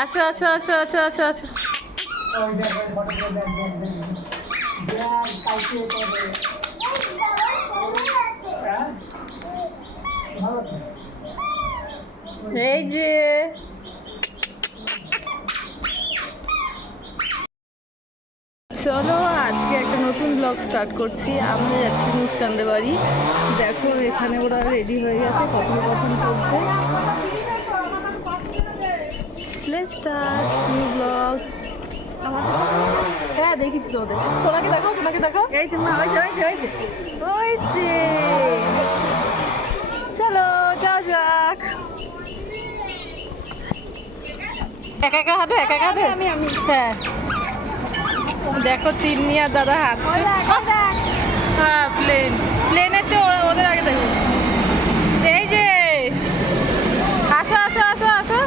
আসো আসো আসো আসো আসো আসো। এই যে চলো আজকে একটা নতুন ব্লগ স্টার্ট করছি। আমরা যাচ্ছি মুস্কানদের বাড়ি। দেখো এখানে ওরা রেডি হয়ে গেছে, কখন কখন চলছে। Let's start new blog. হ্যাঁ দেখেছি তোমাদের। সোনাকে দেখো, সোনাকে দেখো। এই যে মা, ওই যে ওই যে ওই যে ওই যে। চলো যাওয়া যাক। একা একা হাঁটো, একা একা হাঁটো। আমি হ্যাঁ দেখো তিন্নি আর দাদা হাঁটছে। হ্যাঁ প্লেন, প্লেন আছে ওদের আগে দেখো। এই যে আসো আসো আসো আসো।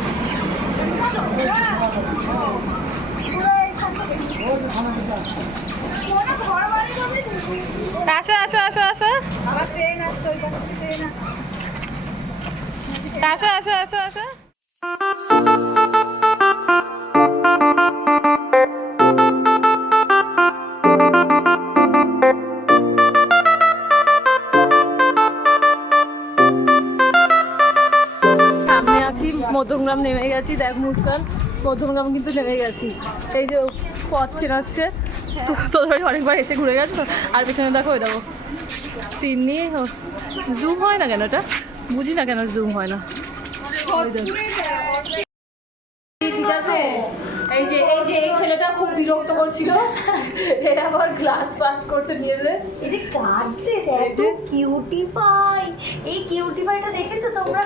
আসো আসো আসো আসো। আসো আসো আসো আসো। মধ্যমগ্রাম নেমে গেছি। দেখ মুস্কান, মধ্যমগ্রাম কিন্তু নেমে গেছি। এই যে পথ চেনাচ্ছে, তোদের অনেকবার এসে ঘুরে গেছে তো। আর পেছনে দেখো, ওই দেখো তিন্নি। জুম হয় না কেন, এটা বুঝি না কেন জুম হয় না। ঠিক আছে, এই যে এই যে এই ছেলেটা খুব বিরক্ত করছিল। এটা আবার গ্লাস পাস করছে নিজেদের। এটা কার ড্রেস? এত কিউটি পাই। এই কিউটি পাইটা দেখেছো তোমরা?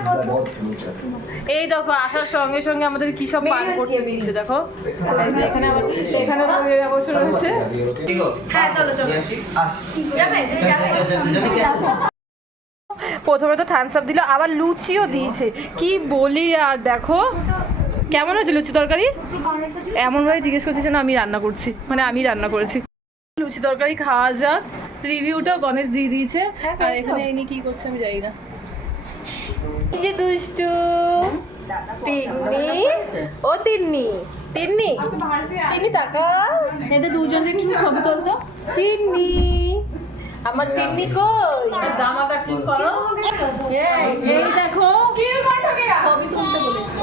এই দেখো আসার সঙ্গে সঙ্গে আমাদের কি সব পার করতে দিয়েছে দেখো। এখানে আবার এখানে অবশ্য রয়েছে। হ্যাঁ চলো চলো। প্রথমে তো থামস আপ দিল, আবার লুচিও দিয়েছে। কি বলি আর দেখো কেমন হয়েছে লুচি তরকারি। এমনভাবে জিজ্ঞেস করছি যেন আমি রান্না করছি, মানে আমি রান্না করেছি। লুচি তরকারি খাওয়া যাক। রিভিউটাও গণেশ দিয়ে দিয়েছে। আর এখানে এনে কি করছে আমি জানি না। এই যে দুষ্টু তিন্নি, ও তিন্নি তিন্নি তিন্নি টাকা। এদের দুজনে একটু ছবি তুলতো। তিন্নি আমার তিন্নি কই? জামাটা ক্লিক করো। এই দেখো ছবি তুলতে বলেছে।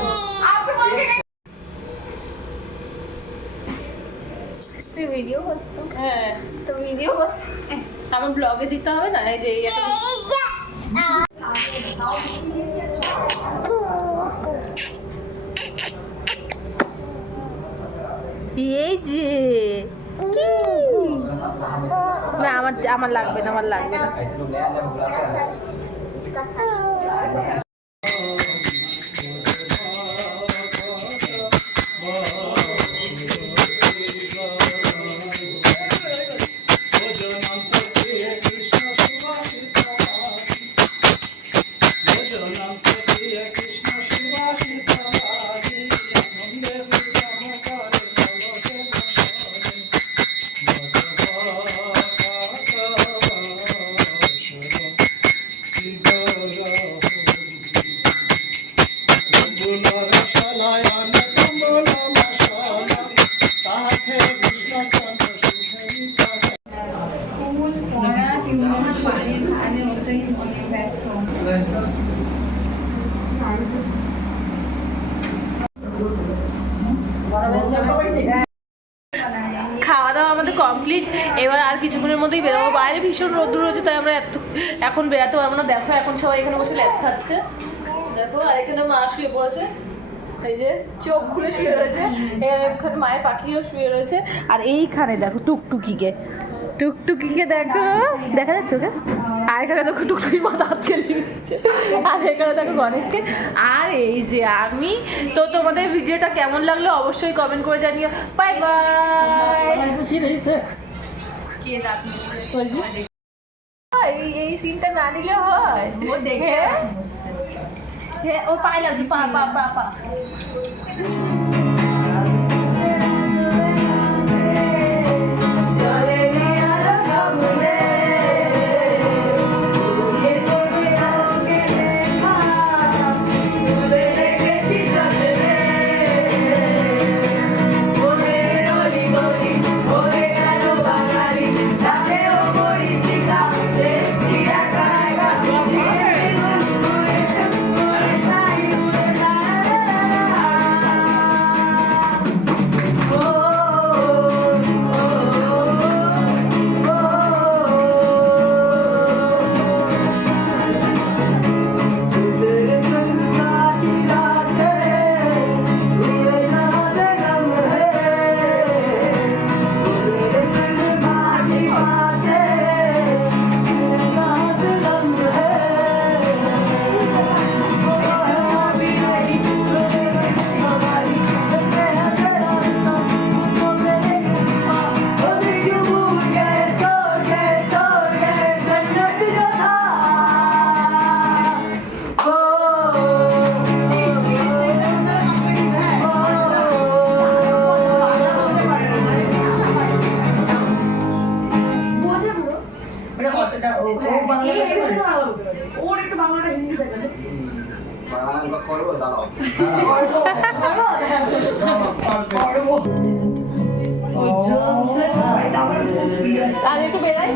ভিডিও হচ্ছে? হ্যাঁ তো ভিডিও হচ্ছে, আমার ব্লগে দিতে হবে না। এই যে এই যে না আমার আমার লাগবে না, আমার লাগবে না। খাওয়া দাওয়া আমাদের কমপ্লিট। এবার আর কিছুক্ষণের মধ্যেই বেরোবো। বাইরে ভীষণ রোদ্দুর রয়েছে, তাই আমরা এখন বেরাতে পারবো না। দেখো এখন সবাই এখানে বসে ল্যাদ খাচ্ছে। দেখো আর এখানে মা শুয়ে পড়েছে, এই যে চোখ খুলে শুয়ে রয়েছে। এখানে মায়ের পাখিও শুয়ে রয়েছে। আর এইখানে দেখো টুকটুকিকে, টুকটুকিকে দেখো, দেখা যাচ্ছে ওকে। আর এখানে দেখো টুকটুকির মাথা হাত খেলে দিচ্ছে। আর এখানে দেখো গণেশকে। আর এই যে আমি। তো তোমাদের ভিডিওটা কেমন লাগলো অবশ্যই কমেন্ট করে জানিও। Bye bye. এই সিনটা না নিলে হয়? ও দেখে হ্যাঁ ও পায়ে লাগছে, পা পা পা পা। করবো দাঁড়াও আর একটু বেড়াই